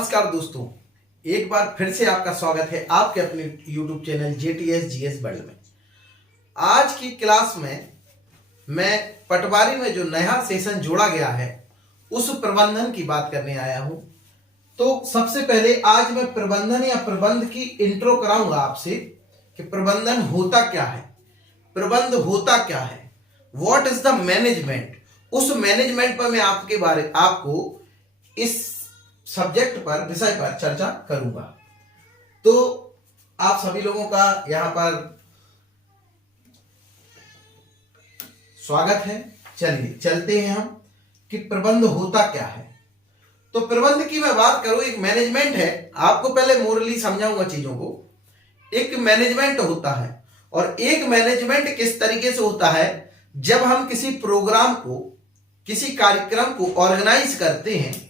नमस्कार दोस्तों, एक बार फिर से आपका स्वागत है आपके अपने YouTube channel JTS GS world में। आज की क्लास में मैं पटवारी में जो नया सेशन जोड़ा गया है उस प्रबंधन की बात करने आया हूं। तो सबसे पहले आज मैं प्रबंधन या प्रबंध की इंट्रो कराऊंगा आपसे कि प्रबंधन होता क्या है, प्रबंध होता क्या है, व्हाट इज द मैनेजमेंट। उस मैनेजमेंट पर मैं आपको इस सब्जेक्ट पर विषय पर चर्चा करूंगा। तो आप सभी लोगों का यहां पर स्वागत है। चलिए चलते हैं हम कि प्रबंध होता क्या है। तो प्रबंध की मैं बात करूं, एक मैनेजमेंट है। आपको पहले मोरली समझाऊंगा चीजों को। एक मैनेजमेंट होता है और एक मैनेजमेंट किस तरीके से होता है, जब हम किसी प्रोग्राम को, किसी कार्यक्रम को ऑर्गेनाइज करते हैं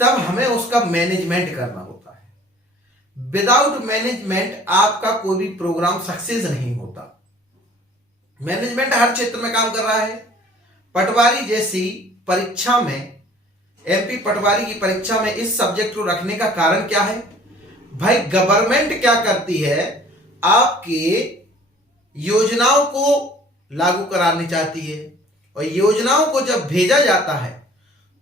तब हमें उसका मैनेजमेंट करना होता है। विदाउट मैनेजमेंट आपका कोई भी प्रोग्राम सक्सेस नहीं होता। मैनेजमेंट हर क्षेत्र में काम कर रहा है। पटवारी जैसी परीक्षा में, एमपी पटवारी की परीक्षा में इस सब्जेक्ट को रखने का कारण क्या है भाई? गवर्नमेंट क्या करती है, आपके योजनाओं को लागू करानी चाहती है और योजनाओं को जब भेजा जाता है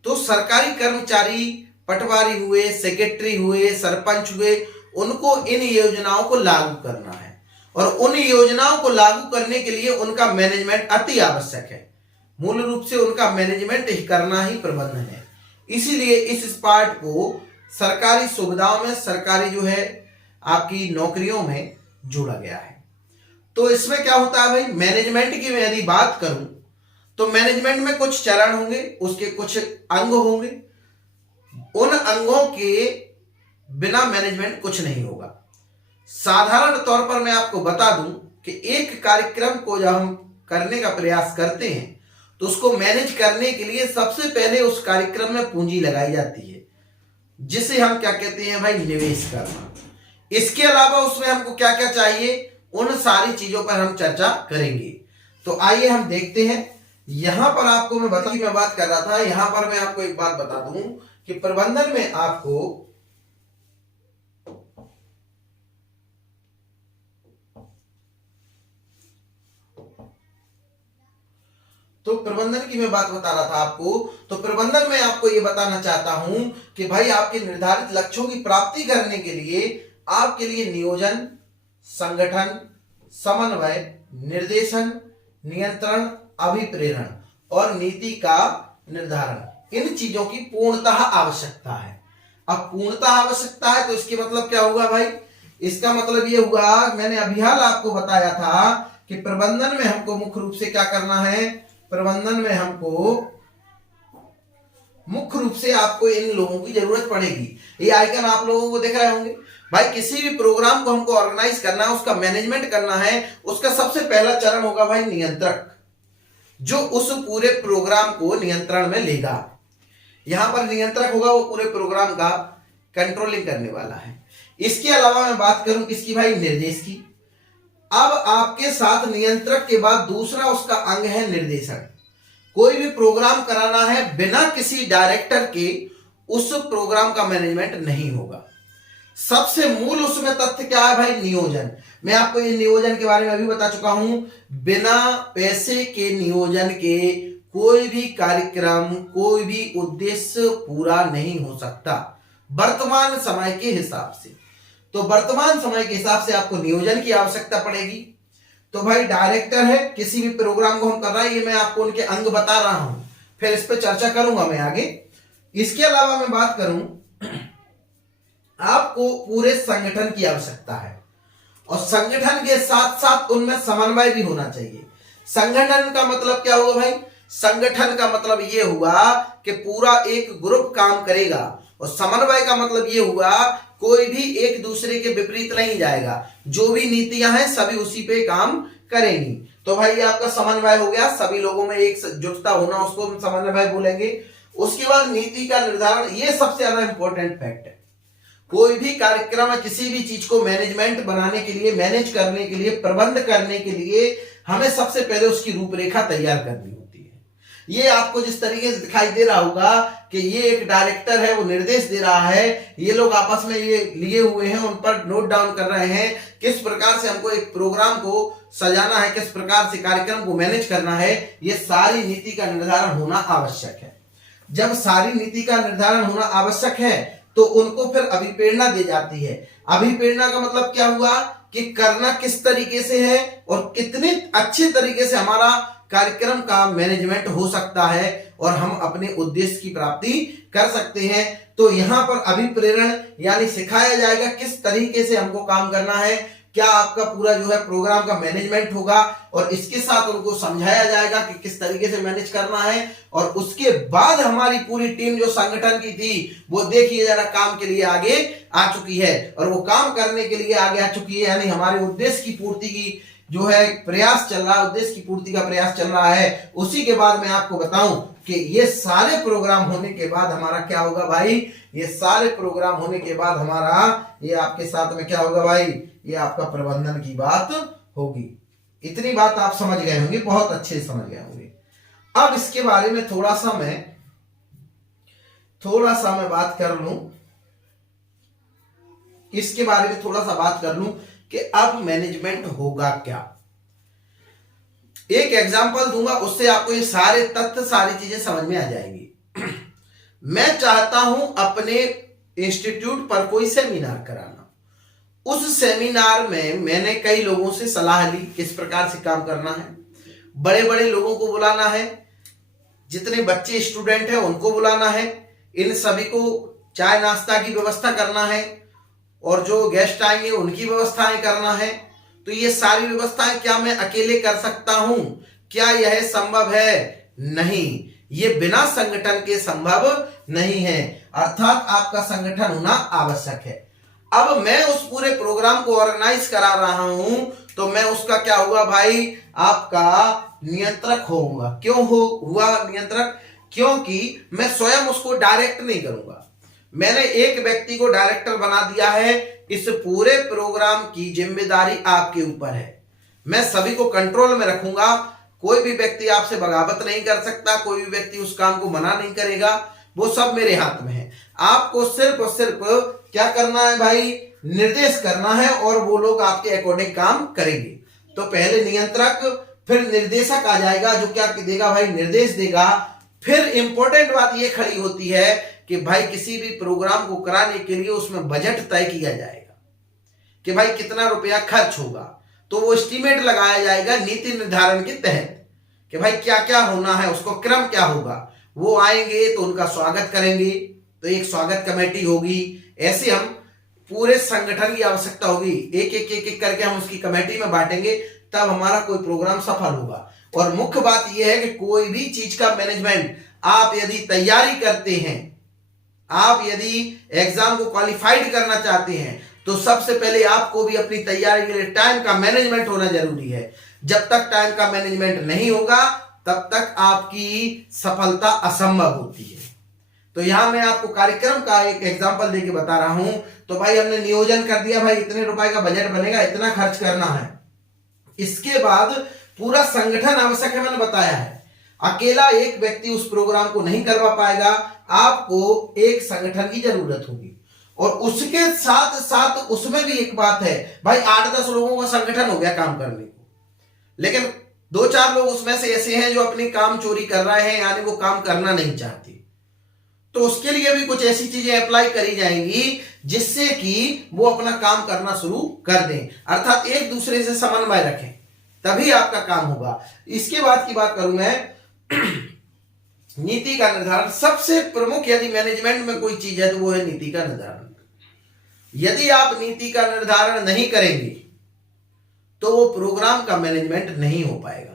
तो सरकारी कर्मचारी, पटवारी हुए, सेक्रेटरी हुए, सरपंच हुए, उनको इन योजनाओं को लागू करना है और उन योजनाओं को लागू करने के लिए उनका मैनेजमेंट अति आवश्यक है। मूल रूप से उनका मैनेजमेंट ही करना ही प्रबंधन है। इसीलिए इस पार्ट को सरकारी सुविधाओं में, सरकारी जो है आपकी नौकरियों में जोड़ा गया है। तो इसमें क्या होता है भाई, मैनेजमेंट की मैं यदि बात करूं तो मैनेजमेंट में कुछ चरण होंगे, उसके कुछ अंग होंगे। उन अंगों के बिना मैनेजमेंट कुछ नहीं होगा। साधारण तौर पर मैं आपको बता दूं कि एक कार्यक्रम को जब हम करने का प्रयास करते हैं तो उसको मैनेज करने के लिए सबसे पहले उस कार्यक्रम में पूंजी लगाई जाती है, जिसे हम क्या कहते हैं भाई, निवेश करना। इसके अलावा उसमें हमको क्या क्या चाहिए, उन सारी चीजों पर हम चर्चा करेंगे। तो आइए हम देखते हैं। यहां पर आपको मैं बात कर रहा था, यहां पर मैं आपको एक बात बता दूं कि प्रबंधन में आपको प्रबंधन की मैं बात बता रहा था आपको। तो प्रबंधन में आपको यह बताना चाहता हूं कि भाई आपके निर्धारित लक्ष्यों की प्राप्ति करने के लिए आपके लिए नियोजन, संगठन, समन्वय, निर्देशन, नियंत्रण, अभिप्रेरण और नीति का निर्धारण, इन चीजों की पूर्णतः आवश्यकता है। अब पूर्णतः आवश्यकता है तो इसके मतलब क्या हुआ भाई? इसका मतलब ये हुआ, मैंने अभी हाल आपको बताया था कि प्रबंधन में हमको मुख्य रूप से क्या करना है। प्रबंधन में हमको मुख्य रूप से आपको इन लोगों की जरूरत पड़ेगी। ये आइकन आप लोगों को दिख रहे होंगे भाई। किसी भी प्रोग्राम को हमको ऑर्गेनाइज करना है, उसका मैनेजमेंट करना है, उसका सबसे पहला चरण होगा भाई नियंत्रक, जो उस पूरे प्रोग्राम को नियंत्रण में लेगा। यहां पर नियंत्रक होगा, वो पूरे प्रोग्राम का कंट्रोलिंग करने वाला है। इसके अलावा मैं बात करूं किसकी भाई, निर्देश की। अब आपके साथ नियंत्रक के बाद दूसरा उसका अंग है निर्देशन। कोई भी प्रोग्राम कराना है, बिना किसी डायरेक्टर के उस प्रोग्राम का मैनेजमेंट नहीं होगा। सबसे मूल उसमें तथ्य क्या है भाई, नियोजन। मैं आपको ये नियोजन के बारे में अभी बता चुका हूं। बिना पैसे के नियोजन के कोई भी कार्यक्रम, कोई भी उद्देश्य पूरा नहीं हो सकता वर्तमान समय के हिसाब से। तो वर्तमान समय के हिसाब से आपको नियोजन की आवश्यकता पड़ेगी। तो भाई डायरेक्टर है, किसी भी प्रोग्राम को हम कर रहे हैं, ये मैं आपको उनके अंग बता रहा हूं, फिर इस पर चर्चा करूंगा मैं आगे। इसके अलावा मैं बात करूं, आपको पूरे संगठन की आवश्यकता है और संगठन के साथ साथ उनमें समन्वय भी होना चाहिए। संगठन का मतलब क्या हुआ भाई? संगठन का मतलब यह हुआ कि पूरा एक ग्रुप काम करेगा और समन्वय का मतलब यह हुआ कोई भी एक दूसरे के विपरीत नहीं जाएगा। जो भी नीतियां हैं सभी उसी पे काम करेंगी। तो भाई आपका समन्वय हो गया, सभी लोगों में एक जुटता होना, उसको हम समन्वय बोलेंगे। उसके बाद नीति का निर्धारण, ये सबसे ज्यादा इंपॉर्टेंट फैक्ट है। कोई भी कार्यक्रम, किसी भी चीज को मैनेजमेंट बनाने के लिए, मैनेज करने के लिए, प्रबंध करने के लिए हमें सबसे पहले उसकी रूपरेखा तैयार करनी होती है। ये आपको जिस तरीके से दिखाई दे रहा होगा कि ये एक डायरेक्टर है, वो निर्देश दे रहा है, ये लोग आपस में ये लिए हुए हैं, उन पर नोट डाउन कर रहे हैं किस प्रकार से हमको एक प्रोग्राम को सजाना है, किस प्रकार से कार्यक्रम को मैनेज करना है। ये सारी नीति का निर्धारण होना आवश्यक है। जब सारी नीति का निर्धारण होना आवश्यक है तो उनको फिर अभिप्रेरणा दी जाती है। अभिप्रेरणा का मतलब क्या हुआ कि करना किस तरीके से है और कितने अच्छे तरीके से हमारा कार्यक्रम का मैनेजमेंट हो सकता है और हम अपने उद्देश्य की प्राप्ति कर सकते हैं। तो यहां पर अभिप्रेरण यानी सिखाया जाएगा किस तरीके से हमको काम करना है, क्या आपका पूरा जो है प्रोग्राम का मैनेजमेंट होगा, और इसके साथ उनको समझाया जाएगा कि किस तरीके से मैनेज करना है। और उसके बाद हमारी पूरी टीम जो संगठन की थी वो देखिए जरा काम के लिए आगे आ चुकी है, और वो काम करने के लिए आगे आ चुकी है, यानी हमारे उद्देश्य की पूर्ति की जो है प्रयास चल रहा है, उद्देश्य की पूर्ति का प्रयास चल रहा है। उसी के बाद मैं आपको बताऊं कि ये सारे प्रोग्राम होने के बाद हमारा क्या होगा भाई, ये सारे प्रोग्राम होने के बाद हमारा ये आपके साथ में क्या होगा भाई, ये आपका प्रबंधन की बात होगी। इतनी बात आप समझ गए होंगे, बहुत अच्छे से समझ गए होंगे। अब इसके बारे में थोड़ा सा मैं बात कर लूं, इसके बारे में थोड़ा सा बात कर लूं कि अब मैनेजमेंट होगा क्या। एक एग्जांपल दूंगा, उससे आपको ये सारे तथ्य सारी चीजें समझ में आ जाएंगी। मैं चाहता हूं अपने इंस्टीट्यूट पर कोई सेमिनार कराना। उस सेमिनार में मैंने कई लोगों से सलाह ली किस प्रकार से काम करना है। बड़े बड़े लोगों को बुलाना है, जितने बच्चे स्टूडेंट हैं उनको बुलाना है, इन सभी को चाय नाश्ता की व्यवस्था करना है, और जो गेस्ट आएंगे उनकी व्यवस्थाएं करना है। तो ये सारी व्यवस्थाएं क्या मैं अकेले कर सकता हूं? क्या यह संभव है? नहीं, ये बिना संगठन के संभव नहीं है। अर्थात आपका संगठन होना आवश्यक है। अब मैं उस पूरे प्रोग्राम को ऑर्गेनाइज करा रहा हूं तो मैं उसका क्या हुआ भाई, आपका नियंत्रक होऊंगा। क्यों हुआ नियंत्रक? क्योंकि मैं स्वयं उसको डायरेक्ट नहीं करूंगा, मैंने एक व्यक्ति को डायरेक्टर बना दिया है। इस पूरे प्रोग्राम की जिम्मेदारी आपके ऊपर है। मैं सभी को कंट्रोल में रखूंगा, कोई भी व्यक्ति आपसे बगावत नहीं कर सकता, कोई भी व्यक्ति उस काम को मना नहीं करेगा, वो सब मेरे हाथ में है। आपको सिर्फ और सिर्फ क्या करना है भाई, निर्देश करना है, और वो लोग आपके अकॉर्डिंग काम करेंगे। तो पहले नियंत्रक, फिर निर्देशक आ जाएगा जो क्या देगा भाई, निर्देश देगा। फिर इंपॉर्टेंट बात ये खड़ी होती है कि भाई किसी भी प्रोग्राम को कराने के लिए उसमें बजट तय किया जाएगा कि भाई कितना रुपया खर्च होगा। तो वो एस्टीमेट लगाया जाएगा नीति निर्धारण के तहत कि भाई क्या क्या होना है, उसको क्रम क्या होगा। वो आएंगे तो उनका स्वागत करेंगे, तो एक स्वागत कमेटी होगी। ऐसे हम पूरे संगठन की आवश्यकता होगी, एक एक एक एक करके हम उसकी कमेटी में बांटेंगे, तब हमारा कोई प्रोग्राम सफल होगा। और मुख्य बात यह है कि कोई भी चीज का मैनेजमेंट आप यदि तैयारी करते हैं, आप यदि एग्जाम को क्वालिफाइड करना चाहते हैं, तो सबसे पहले आपको भी अपनी तैयारी के लिए टाइम का मैनेजमेंट होना जरूरी है। जब तक टाइम का मैनेजमेंट नहीं होगा तब तक आपकी सफलता असंभव होती है। तो यहां मैं आपको कार्यक्रम का एक एग्जांपल देके बता रहा हूं। तो भाई हमने नियोजन कर दिया, भाई इतने रुपए का बजट बनेगा, इतना खर्च करना है। इसके बाद पूरा संगठन आवश्यक है, मैंने बताया है। अकेला एक व्यक्ति उस प्रोग्राम को नहीं करवा पाएगा, आपको एक संगठन की जरूरत होगी। और उसके साथ साथ उसमें भी एक बात है भाई, 8-10 लोगों का संगठन हो गया काम करने को, लेकिन 2-4 लोग उसमें से ऐसे हैं जो अपनी काम चोरी कर रहे हैं, यानी वो काम करना नहीं चाहते। तो उसके लिए भी कुछ ऐसी चीजें अप्लाई करी जाएंगी जिससे कि वो अपना काम करना शुरू कर दें, अर्थात एक दूसरे से समन्वय रखें, तभी आपका काम होगा। इसके बाद की बात करूं मैं नीति का निर्धारण। सबसे प्रमुख यदि मैनेजमेंट में कोई चीज है तो वो है नीति का निर्धारण। यदि आप नीति का निर्धारण नहीं करेंगे तो वो प्रोग्राम का मैनेजमेंट नहीं हो पाएगा।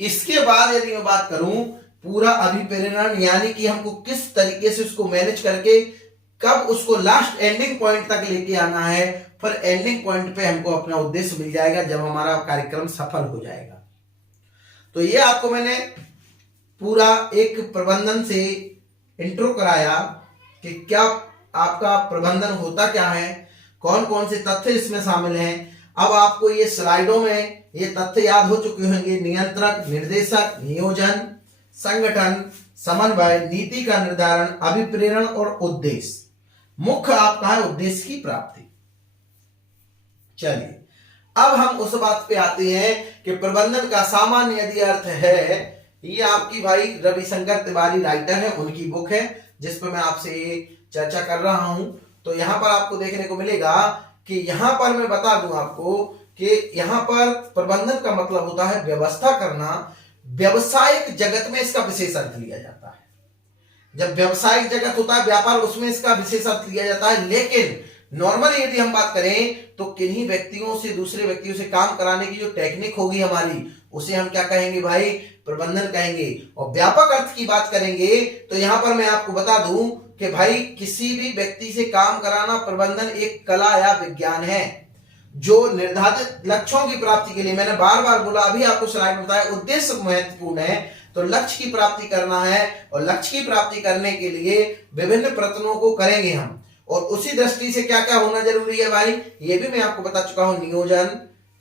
इसके बाद यदि मैं बात करूं पूरा अभिप्रेरण, यानी कि हमको किस तरीके से उसको मैनेज करके कब उसको लास्ट एंडिंग पॉइंट तक लेके आना है, फिर एंडिंग पॉइंट पे हमको अपना उद्देश्य मिल जाएगा जब हमारा कार्यक्रम सफल हो जाएगा। तो ये आपको मैंने पूरा एक प्रबंधन से इंट्रो कराया कि क्या आपका प्रबंधन होता क्या है, कौन कौन से तथ्य इसमें शामिल हैं। अब आपको ये स्लाइडों में ये तथ्य याद हो चुके होंगे, नियंत्रक, निर्देशक, नियोजन, संगठन, समन्वय, नीति का निर्धारण, अभिप्रेरण और उद्देश्य। मुख्य आपका है उद्देश्य की प्राप्ति। चलिए अब हम उस बात पे आते हैं कि प्रबंधन का सामान्य यदि अर्थ है, ये आपकी भाई रविशंकर तिवारी राइटर है, उनकी बुक है जिस पर मैं आपसे चर्चा कर रहा हूं। तो यहां पर आपको देखने को मिलेगा कि यहां पर मैं बता दूं आपको कि यहां पर प्रबंधन का मतलब होता है व्यवस्था करना। व्यवसायिक जगत में इसका विशेष अर्थ लिया जाता है। जब व्यवसायिक जगत होता है व्यापार, उसमें इसका विशेष अर्थ लिया जाता है। लेकिन नॉर्मली यदि हम बात करें तो किन्हीं व्यक्तियों से दूसरे व्यक्तियों से काम कराने की जो टेक्निक होगी हमारी, उसे हम क्या कहेंगे भाई, प्रबंधन कहेंगे। और व्यापक अर्थ की बात करेंगे तो यहां पर मैं आपको बता दूं कि भाई किसी भी व्यक्ति से काम कराना प्रबंधन एक कला या विज्ञान है जो निर्धारित लक्ष्यों की प्राप्ति के लिए, मैंने बार बार बोला, अभी आपको स्लाइड में बताया, उद्देश्य महत्वपूर्ण है। तो लक्ष्य की प्राप्ति करना है और लक्ष्य की प्राप्ति करने के लिए विभिन्न प्रयत्नों को करेंगे हम। और उसी दृष्टि से क्या क्या होना जरूरी है भाई, ये भी मैं आपको बता चुका हूं। नियोजन,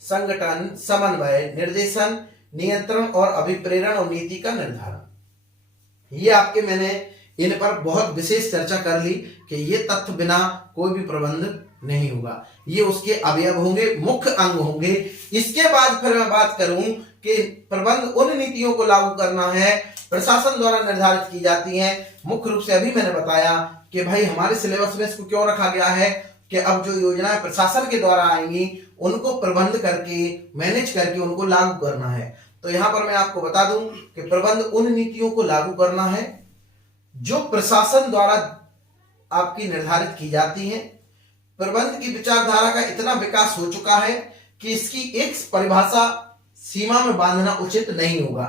संगठन, समन्वय, निर्देशन, नियंत्रण और अभिप्रेरण और नीति का निर्धारण। ये आपके मैंने इन पर बहुत विशेष चर्चा कर ली कि ये तत्व बिना कोई भी प्रबंध नहीं होगा। ये उसके अवयव होंगे, मुख्य अंग होंगे। इसके बाद फिर मैं बात करूं कि प्रबंध उन नीतियों को लागू करना है प्रशासन द्वारा निर्धारित की जाती हैं। मुख्य रूप से अभी मैंने बताया कि भाई हमारे सिलेबस में इसको क्यों रखा गया है कि अब जो योजनाएं प्रशासन के द्वारा आएंगी उनको प्रबंध करके, मैनेज करके उनको लागू करना है। तो यहां पर मैं आपको बता दूं कि प्रबंध उन नीतियों को लागू करना है जो प्रशासन द्वारा आपकी निर्धारित की जाती हैं। प्रबंध की विचारधारा का इतना विकास हो चुका है कि इसकी एक परिभाषा सीमा में बांधना उचित नहीं होगा।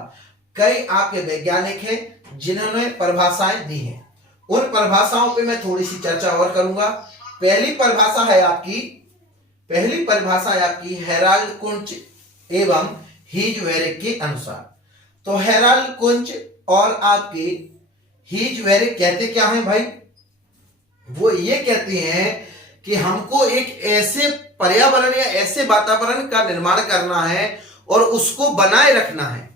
कई आपके वैज्ञानिक हैं जिन्होंने परिभाषाएं दी हैं, उन परिभाषाओं पे मैं थोड़ी सी चर्चा और करूंगा। पहली परिभाषा है आपकी हेराल्ड कुंच एवं हीजवेरिक के अनुसार। तो हेराल्ड कुंच और आपके हीजवेरिक कहते क्या है भाई, वो ये कहते हैं कि हमको एक ऐसे पर्यावरण या ऐसे वातावरण का निर्माण करना है और उसको बनाए रखना है।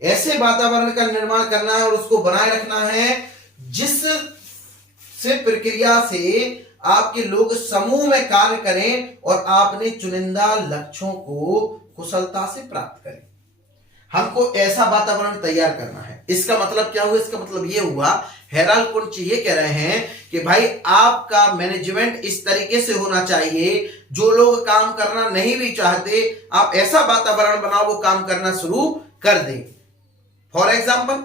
ऐसे वातावरण का निर्माण करना है और उसको बनाए रखना है जिस से प्रक्रिया से आपके लोग समूह में कार्य करें और आपने चुनिंदा लक्ष्यों को कुशलता से प्राप्त करें। हमको ऐसा वातावरण तैयार करना है। इसका मतलब क्या हुआ, इसका मतलब ये हुआ, हेराल्ड कुंच ये कह रहे हैं कि भाई आपका मैनेजमेंट इस तरीके से होना चाहिए, जो लोग काम करना नहीं भी चाहते आप ऐसा वातावरण बनाओ वो काम करना शुरू कर दें। फॉर एग्जाम्पल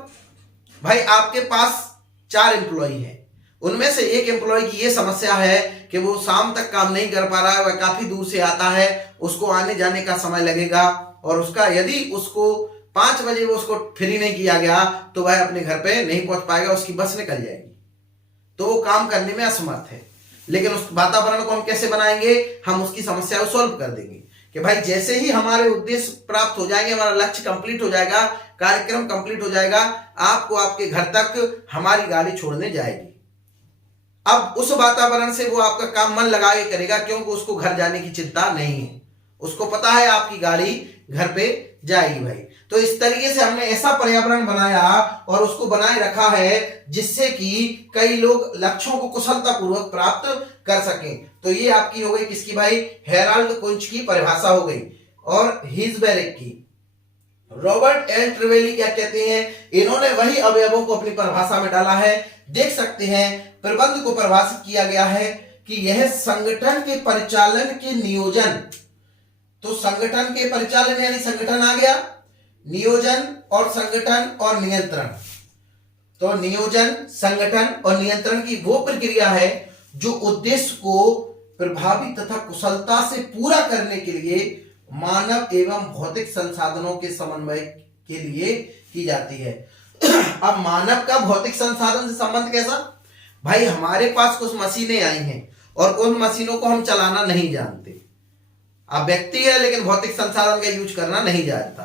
भाई आपके पास 4 एम्प्लॉई हैं, उनमें से एक एम्प्लॉय की ये समस्या है कि वो शाम तक काम नहीं कर पा रहा है, वह काफी दूर से आता है, उसको आने जाने का समय लगेगा और उसका यदि उसको 5 बजे वो उसको फ्री नहीं किया गया तो वह अपने घर पे नहीं पहुंच पाएगा, उसकी बस निकल जाएगी, तो वो काम करने में असमर्थ है। लेकिन उस वातावरण को हम कैसे बनाएंगे, हम उसकी समस्या को सॉल्व कर देंगे कि भाई जैसे ही हमारे उद्देश्य प्राप्त हो जाएंगे, हमारा लक्ष्य कंप्लीट हो जाएगा, कार्यक्रम कंप्लीट हो जाएगा, आपको आपके घर तक हमारी गाड़ी छोड़ने जाएगी। अब उस वातावरण से वो आपका काम मन लगा के करेगा क्योंकि उसको घर जाने की चिंता नहीं है, उसको पता है आपकी गाड़ी घर पे जाएगी भाई। तो इस तरीके से हमने ऐसा पर्यावरण बनाया और उसको बनाए रखा है जिससे कि कई लोग लक्ष्यों को कुशलतापूर्वक प्राप्त कर सकें। तो ये आपकी हो गई किसकी भाई, हेराल्ड कुंच की परिभाषा हो गई। और हीजबेरिक की, रॉबर्ट एल ट्रिवेली क्या कहते हैं, इन्होंने वही अवयवों को अपनी परिभाषा में डाला है। देख सकते हैं प्रबंध को परिभाषित किया गया है कि यह संगठन के परिचालन के नियोजन, तो संगठन के परिचालन यानी संगठन आ गया, नियोजन और संगठन और नियंत्रण। तो नियोजन, संगठन और नियंत्रण की वो प्रक्रिया है जो उद्देश्य को प्रभावी तथा कुशलता से पूरा करने के लिए मानव एवं भौतिक संसाधनों के समन्वय के लिए की जाती है। अब मानव का भौतिक संसाधन से संबंध कैसा भाई, हमारे पास कुछ मशीनें आई हैं और उन मशीनों को हम चलाना नहीं जानते। अब व्यक्ति है लेकिन भौतिक संसाधन का यूज करना नहीं जानता,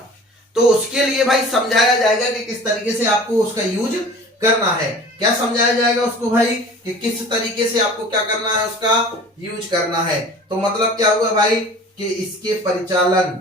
तो उसके लिए भाई समझाया जाएगा कि किस तरीके से आपको उसका यूज करना है। क्या समझाया जाएगा उसको भाई कि किस तरीके से आपको क्या करना है, उसका यूज करना है। तो मतलब क्या हुआ भाई कि इसके परिचालन,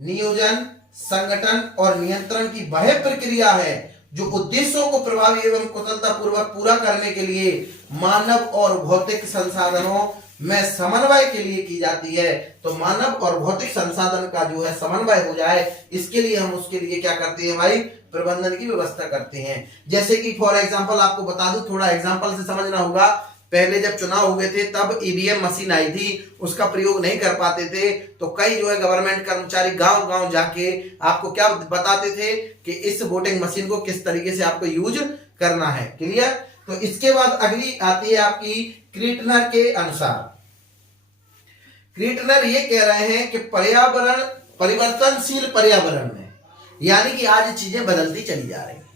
नियोजन, संगठन और नियंत्रण की वह प्रक्रिया है जो उद्देश्यों को प्रभावी एवं कुशलतापूर्वक पूरा करने के लिए मानव और भौतिक संसाधनों में समन्वय के लिए की जाती है। तो मानव और भौतिक संसाधन का जो है समन्वय हो जाए, इसके लिए हम उसके लिए क्या करते हैं भाई, प्रबंधन की व्यवस्था करते हैं। जैसे कि फॉर एग्जांपल आपको बता दूं, थोड़ा एग्जांपल से समझना होगा। पहले जब चुनाव हुए थे तब ईवीएम मशीन आई थी, उसका प्रयोग नहीं कर पाते थे, तो कई जो है गवर्नमेंट कर्मचारी गांव गांव जाके आपको क्या बताते थे कि इस वोटिंग मशीन को किस तरीके से आपको यूज करना है। क्लियर? तो इसके बाद अगली आती है आपकी क्रीटनर के अनुसार। क्रीटनर ये कह रहे हैं कि पर्यावरण, परिवर्तनशील पर्यावरण में, यानी कि आज चीजें बदलती चली जा रही हैं,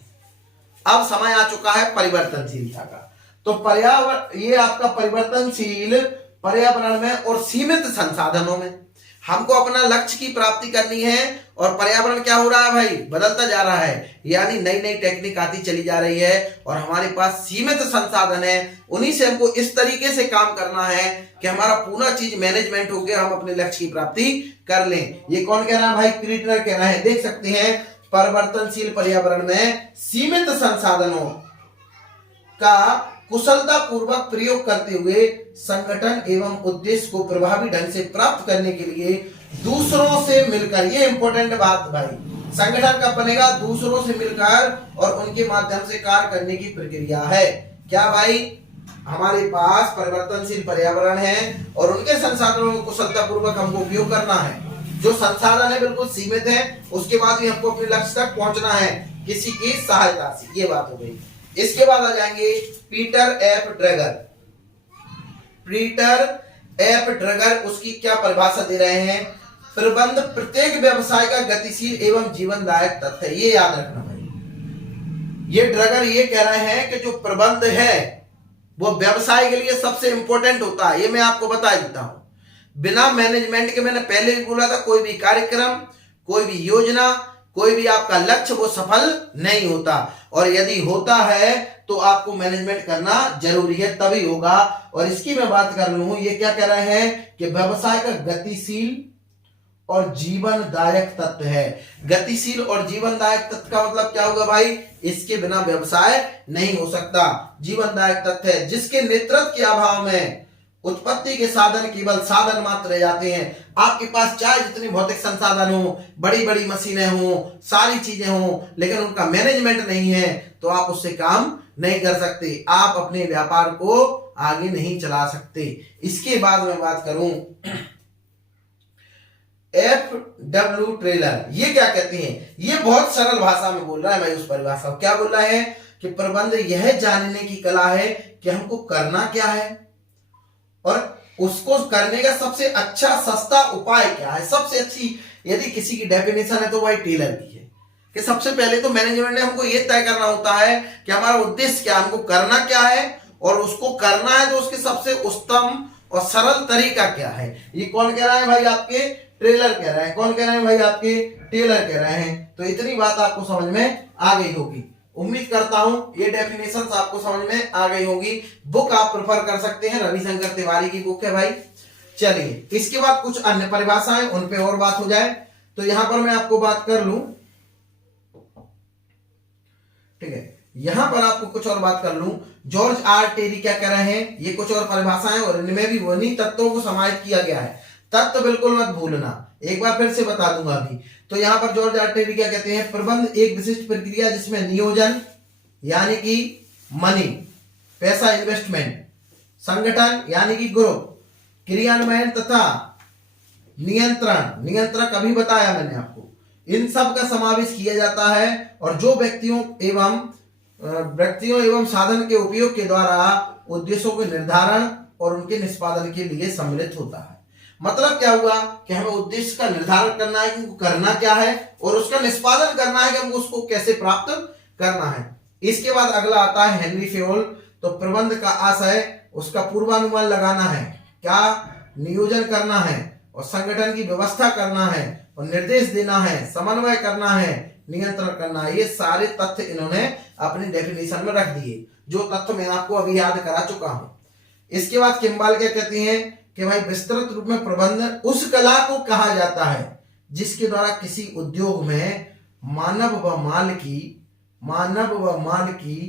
अब समय आ चुका है परिवर्तनशीलता का। तो पर्यावरण, ये आपका परिवर्तनशील पर्यावरण में और सीमित संसाधनों में हमको अपना लक्ष्य की प्राप्ति करनी है। और पर्यावरण क्या हो रहा है भाई, बदलता जा रहा है, यानी नई नई टेक्निक आती चली जा रही है और हमारे पास सीमित संसाधन है। उन्हीं से हमको इस तरीके से काम करना है कि हमारा पूरा चीज मैनेजमेंट हो गया, हम अपने लक्ष्य की प्राप्ति कर लें। ये कौन कह रहा है भाई, क्रीटनर कह रहा है। देख सकते हैं, परिवर्तनशील पर्यावरण में सीमित संसाधनों का कुशलता पूर्वक प्रयोग करते हुए संगठन एवं उद्देश्य को प्रभावी ढंग से प्राप्त करने के लिए दूसरों से मिलकर, ये इंपॉर्टेंट बात भाई, संगठन का बनेगा दूसरों से मिलकर और उनके माध्यम से कार्य करने की प्रक्रिया है। क्या भाई, हमारे पास परिवर्तनशील पर्यावरण है और उनके संसाधनों को कुशलता पूर्वक हमको उपयोग करना है। जो संसाधन है बिल्कुल सीमित है, उसके बाद भी हमको अपने लक्ष्य तक पहुंचना है किसी की सहायता से। ये बात हो गई। इसके बाद आ जाएंगे पीटर एफ ड्रगर। पीटर एफ ड्रगर उसकी क्या परिभाषा दे रहे हैं, प्रबंध प्रत्येक व्यवसाय का गतिशील एवं जीवनदायक तथ्य है। ये याद रखना भाई। ये ड्रगर ये कह रहे हैं कि जो प्रबंध है वो व्यवसाय के लिए सबसे इंपॉर्टेंट होता है। ये मैं आपको बता देता हूं। बिना मैनेजमेंट के, मैंने पहले भी बोला था, कोई भी कार्यक्रम, कोई भी योजना, कोई भी आपका लक्ष्य वो सफल नहीं होता। और यदि होता है तो आपको मैनेजमेंट करना जरूरी है, तभी होगा। और इसकी मैं बात कर लूं, ये क्या कह रहे हैं कि व्यवसाय का गतिशील और जीवनदायक तत्व है। गतिशील और जीवनदायक तत्व का मतलब क्या होगा भाई, इसके बिना व्यवसाय नहीं हो सकता। जीवनदायक तत्व है जिसके नेतृत्व के अभाव में उत्पत्ति के साधन केवल साधन मात्र रह जाते हैं। आपके पास चाहे जितनी भौतिक संसाधन हो, बड़ी बड़ी मशीनें हो, सारी चीजें हो, लेकिन उनका मैनेजमेंट नहीं है तो आप उससे काम नहीं कर सकते, आप अपने व्यापार को आगे नहीं चला सकते। इसके बाद मैं बात करूं, FW ट्रेलर ये क्या कहते हैं, ये बहुत सरल भाषा में बोल रहा है भाई। उस परिभाषा क्या बोल रहा है कि प्रबंध यह जानने की कला है कि हमको करना क्या है और उसको करने का सबसे अच्छा सस्ता उपाय क्या है। सबसे अच्छी यदि किसी की डेफिनेशन है तो भाई टेलर की है कि सबसे पहले तो मैनेजमेंट ने हमको ये तय करना होता है कि हमारा उद्देश्य क्या, हमको करना क्या है, और उसको करना है तो उसके सबसे उत्तम और सरल तरीका क्या है। ये कौन कह रहा है भाई, आपके ट्रेलर कह रहे हैं। कौन कह रहे हैं भाई, आपके टेलर कह रहे हैं। तो इतनी बात आपको समझ में आ गई होगी। उम्मीद करता हूं ये डेफिनेशंस आपको समझ में आ गई होगी। बुक आप प्रेफर कर सकते हैं, रविशंकर तिवारी की बुक है भाई। चलिए इसके बाद कुछ अन्य परिभाषाएं, उन पे और बात हो जाए। तो यहां पर मैं आपको बात कर लूं, ठीक है, यहां पर आपको कुछ और बात कर लूं। जॉर्ज आर टेरी क्या कह रहे हैं, ये कुछ और परिभाषाएं और इनमें भी वही तत्वों को समाहित किया गया है। तत्व बिल्कुल मत भूलना, एक बार फिर से बता दूंगा अभी। तो यहां पर जॉर्ज आर टेरी क्या कहते हैं, प्रबंध एक विशिष्ट प्रक्रिया जिसमें नियोजन यानी कि मनी, पैसा इन्वेस्टमेंट, संगठन यानी कि ग्रुप, क्रियान्वयन तथा नियंत्रण, नियंत्रक अभी बताया मैंने आपको, इन सब का समावेश किया जाता है। और जो व्यक्तियों एवं साधन के उपयोग के द्वारा उद्देश्यों के निर्धारण और उनके निष्पादन के लिए सम्मिलित होता है। मतलब क्या हुआ कि हमें उद्देश्य का निर्धारण करना है कि हमको करना क्या है, और उसका निष्पादन करना है कि हमको उसको कैसे प्राप्त करना है। इसके बाद अगला आता है हेनरी फेयोल। तो प्रबंध का आशय उसका पूर्वानुमान लगाना है, क्या नियोजन करना है और संगठन की व्यवस्था करना है और निर्देश देना है, समन्वय करना है, नियंत्रण करना है। ये सारे तथ्य इन्होंने अपनी डेफिनेशन में रख दिए, जो तथ्य मैं आपको अभी याद करा चुका हूं। इसके बाद किम्बाल क्या कहते हैं कि भाई विस्तृत रूप में प्रबंधन उस कला को कहा जाता है जिसके द्वारा किसी उद्योग में मानव व माल की मानव व मानकी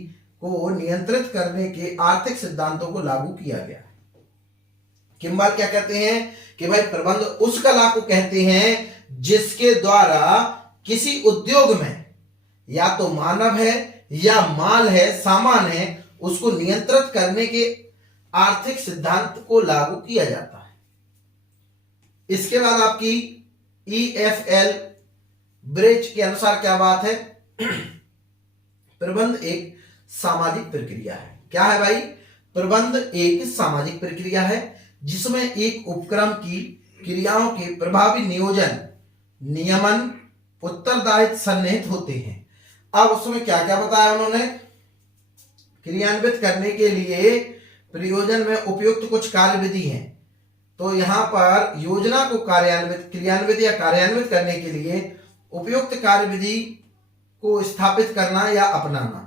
को नियंत्रित करने के आर्थिक सिद्धांतों को लागू किया गया। किम्बाल क्या कहते हैं कि भाई प्रबंध उस कला को कहते हैं जिसके द्वारा किसी उद्योग में या तो मानव है या माल है, सामान है, उसको नियंत्रित करने के आर्थिक सिद्धांत को लागू किया जाता है। इसके बाद आपकी EFL ब्रेच के अनुसार क्या बात है? प्रबंध एक सामाजिक प्रक्रिया है। क्या है भाई? प्रबंध एक सामाजिक प्रक्रिया है जिसमें एक उपक्रम की क्रियाओं के प्रभावी नियोजन, नियमन, उत्तरदायित्व सन्निहित होते हैं। अब उसमें क्या क्या बताया उन्होंने? क्रियान्वित करने के लिए प्रयोजन में उपयुक्त कुछ कार्यविधि हैं। तो यहां पर योजना को क्रियान्वित या कार्यान्वित करने के लिए उपयुक्त कार्यविधि को स्थापित करना या अपनाना।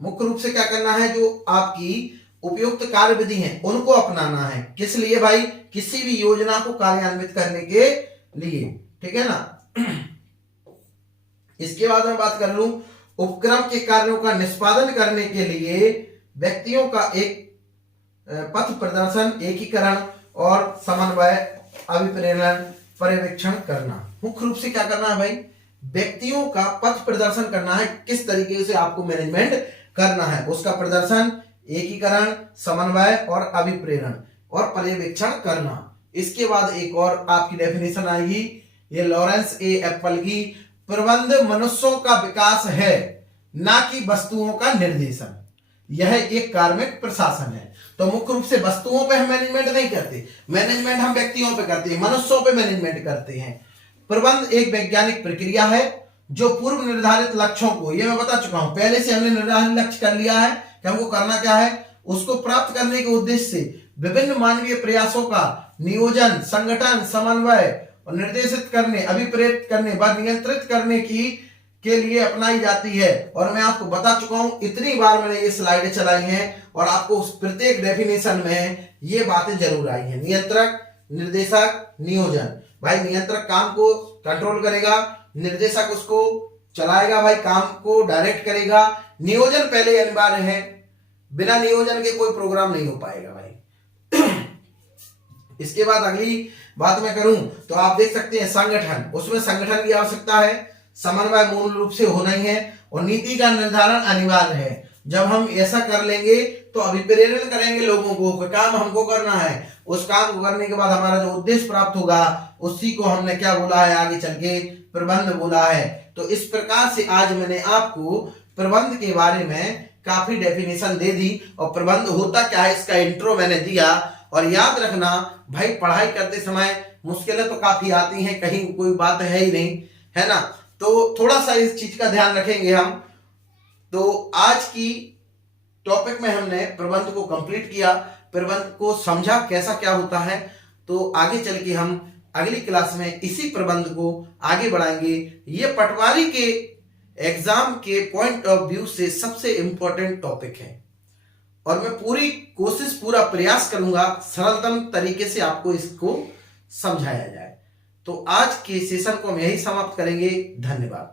मुख्य रूप से क्या करना है? जो आपकी उपयुक्त कार्यविधि हैं उनको अपनाना है। किस लिए भाई? किसी भी योजना को कार्यान्वित करने के लिए, ठीक है ना। इसके बाद मैं बात कर लूं, उपक्रम के कार्यों का निष्पादन करने के लिए व्यक्तियों का एक पथ प्रदर्शन, एकीकरण और समन्वय, अभिप्रेरण, पर्यवेक्षण करना। मुख्य रूप से क्या करना है भाई? व्यक्तियों का पथ प्रदर्शन करना है, किस तरीके से आपको मैनेजमेंट करना है, उसका प्रदर्शन, एकीकरण, समन्वय और अभिप्रेरण और पर्यवेक्षण करना। इसके बाद एक और आपकी डेफिनेशन आएगी, ये लॉरेंस ए एप्पल की, प्रबंध मनुष्यों का विकास है ना कि वस्तुओं का निर्देशन। यह एक कार्मिक प्रशासन है। तो मुख्य रूप से वस्तुओं पे हम मैनेजमेंट नहीं करते, मैनेजमेंट हम व्यक्तियों पे करते हैं, मनुष्यों पे मैनेजमेंट करते हैं। प्रबंध एक वैज्ञानिक प्रक्रिया है जो पूर्व निर्धारित लक्ष्यों को, ये मैं बता चुका हूं, पहले से हमने निर्धारित लक्ष्य कर लिया है कि हमको करना क्या है, उसको प्राप्त करने के उद्देश्य से विभिन्न मानवीय प्रयासों का नियोजन, संगठन, समन्वय और निर्देशित करने, अभिप्रेरित करने व नियंत्रित करने की के लिए अपनाई जाती है। और मैं आपको बता चुका हूं, इतनी बार मैंने ये स्लाइडें चलाई हैं और आपको उस प्रत्येक डेफिनेशन में ये बातें जरूर आई हैं। नियंत्रक, निर्देशक, नियोजन। भाई नियंत्रक काम को कंट्रोल करेगा, निर्देशक उसको चलाएगा, भाई काम को डायरेक्ट करेगा, नियोजन पहले अनिवार्य है, बिना नियोजन के कोई प्रोग्राम नहीं हो पाएगा भाई। इसके बाद अगली बात मैं करूं तो आप देख सकते हैं संगठन, उसमें संगठन की आवश्यकता है, समन्वय मूल रूप से होना ही है और नीति का निर्धारण अनिवार्य है। जब हम ऐसा कर लेंगे तो अभिप्रेरण करेंगे लोगों को, काम हमको करना है, उस काम को करने के बाद हमारा जो उद्देश्य प्राप्त होगा उसी को हमने क्या बोला है, आगे चल के प्रबंध बोला है। तो इस प्रकार से आज मैंने आपको प्रबंध के बारे में काफी डेफिनेशन दे दी और प्रबंध होता क्या है इसका इंट्रो मैंने दिया। और याद रखना भाई, पढ़ाई करते समय मुश्किलें तो काफी आती हैं, कहीं कोई बात है ही नहीं, है ना। तो थोड़ा सा इस चीज का ध्यान रखेंगे हम। तो आज की टॉपिक में हमने प्रबंध को कंप्लीट किया, प्रबंध को समझा कैसा क्या होता है। तो आगे चल के हम अगली क्लास में इसी प्रबंध को आगे बढ़ाएंगे। ये पटवारी के एग्जाम के पॉइंट ऑफ व्यू से सबसे इंपॉर्टेंट टॉपिक है और मैं पूरी कोशिश, पूरा प्रयास करूंगा सरलतम तरीके से आपको इसको समझाया जाए। तो आज के सेशन को हम यही समाप्त करेंगे। धन्यवाद।